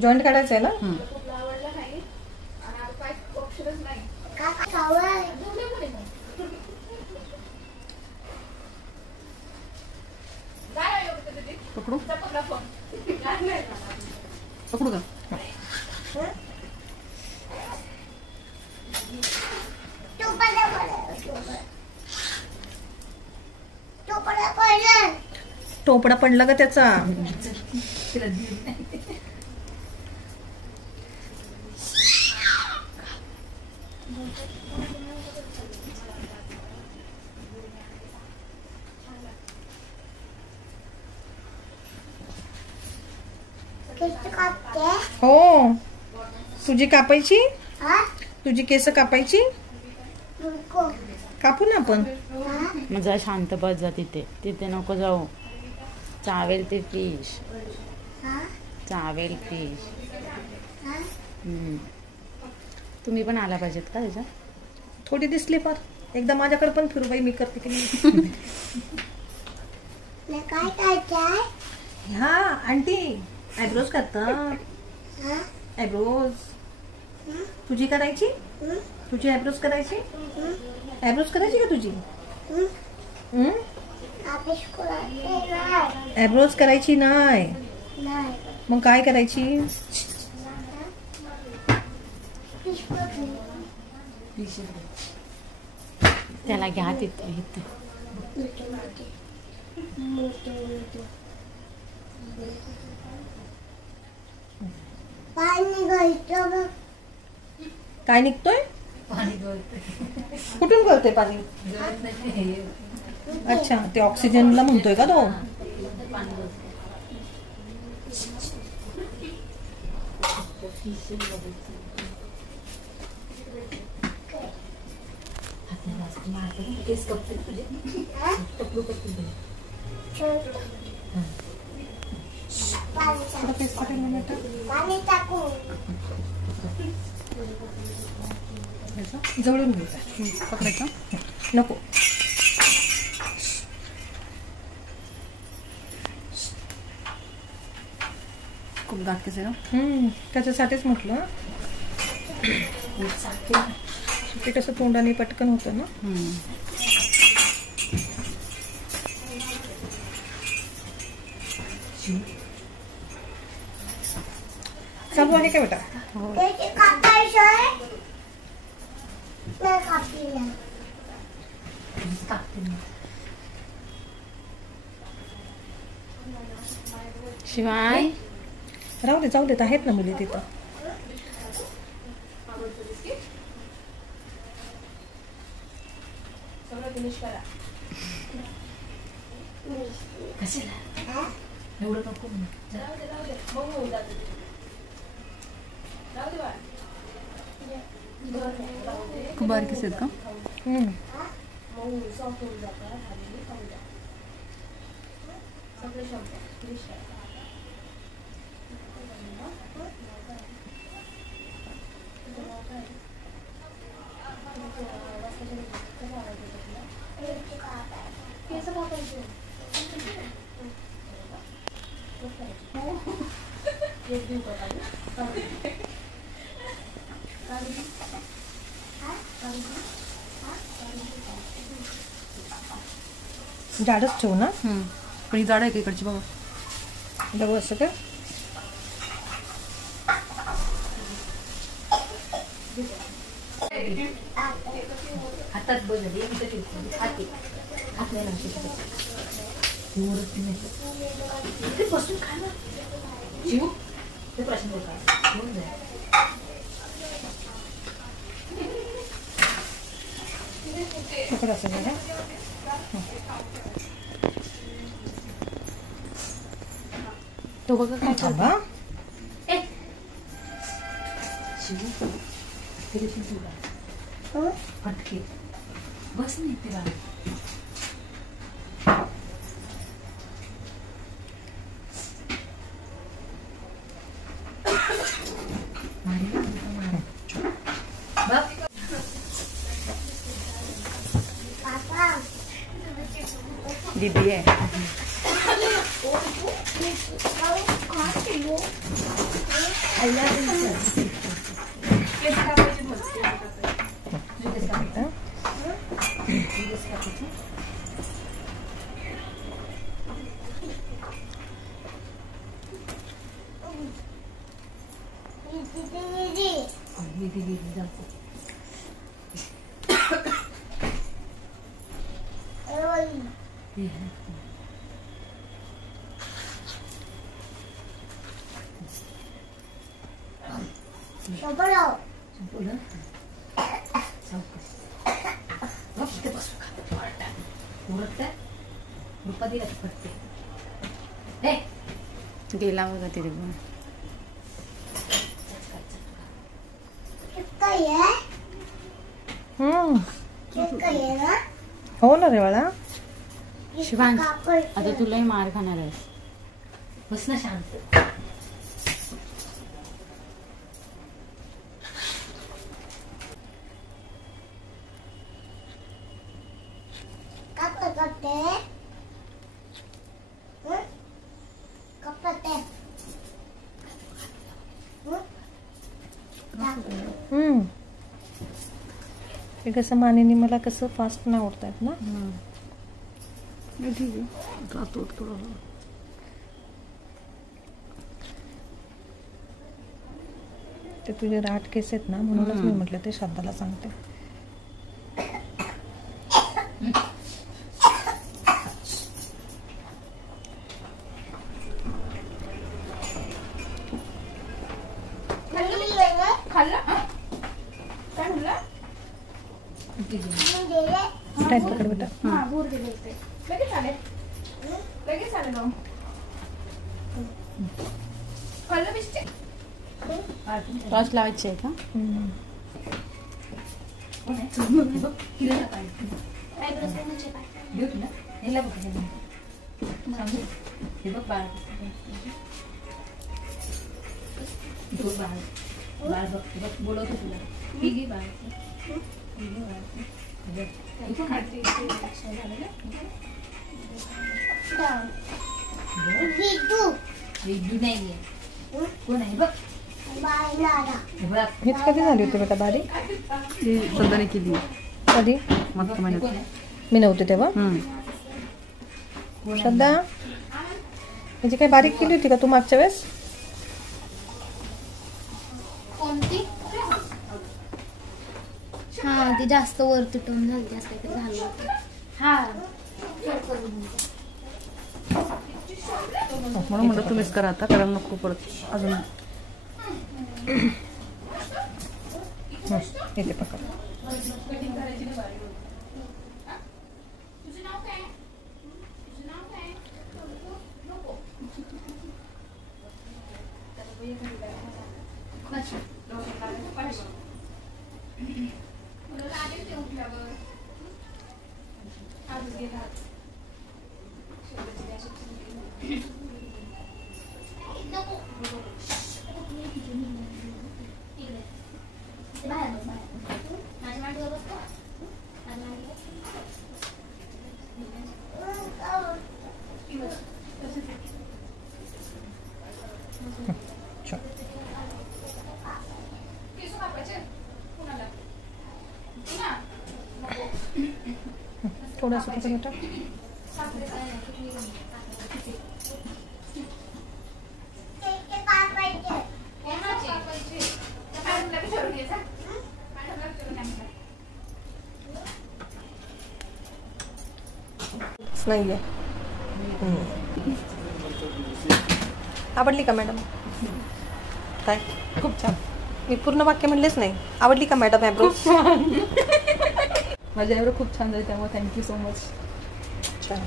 Joint काढायचं आहे ना? पकडू पकडू का? टोपडा पडला का त्याचा? हो. तुझी कापायची? तुझी केस कापायची? कापू ना आपण. मग शांत बस जा तिथे. तिथे नको जाऊ. चावेल ते फिश. चावेल फिश. तुम्ही पण आला पाहिजेत का त्याच्यात? थोडी दिसली फार. एकदा माझ्याकडे पण फिरू बाई, मी करते की नाही. काय करायचंय? हा आंटी आयब्रोज करतात. आयब्रोज तुझी करायची? तुझी आयब्रोज करायची? आयब्रोज करायची का तुझी? आयब्रोज करायची नाही. मग काय करायची? त्याला घ्या तिथे इथे. काय निघतोय? कुठून गळते पाणी? अच्छा, ते ऑक्सिजनला म्हणतोय का तो? जवळून घ्यायचा. पकडायचं नको. खूप गाठकेच आहे ना. त्याच्यासाठीच म्हटलं. ते कसं तोंडाने पटकन होतं ना. चालू आहे का बेटा? शिवाय राहू दे, जाऊ देत आहेत ना मुली तिथं. खूप बारीक आहेत का? जाडच ठेवू ना. पण ही जाड आहे का इकडची बाबा? बघू असं का? हातात बदल बसून खा ना शिव. ते प्रश्न तो बघा काय बाबा. शिव फटके बस नाही ते बाळा. दीदी है. गेला बघा तिथे पण. हो ना रे बाळा. शिवांश आता तुलाही मार खाणार आहेस. बस ना शांत. ते कसं मानेनी मला कसं फास्ट नाही ओढतायत ना. ठीक आहे जातो थोडं. ते तुझे राठ केस आहेत ना म्हणूनच मी म्हटलं ते श्रद्धाला सांगते. पकड बेटा. टॉर्च लावायची आहे का? बोलवतो तुला. कोण आहे बघ. हीच कधी झाली होती बेटा बारीक? श्रद्धाने केली. कधी? मागच्या महिन्यात. मी नव्हते तेव्हा. श्रद्धा म्हणजे काही बारीक केली होती का तू मागच्या वेळेस? कोणती? हा ती जास्त वर तुटून झाली. जास्त काहीतरी झालं होतं. हा म्हणून म्हणलं तुम्हीच करा आता, कारण नको परत अजून. येते पकड. थोड़ा सा पकड़ बेटा. नाहीये. आवडली का मॅडम? काय खूप छान. मी पूर्ण वाक्य म्हणलेच नाही. आवडली का मॅडम ॲब्रो? माझ्या ॲब्रो खूप छान झाली, त्यामुळे थँक्यू सो मच. छान.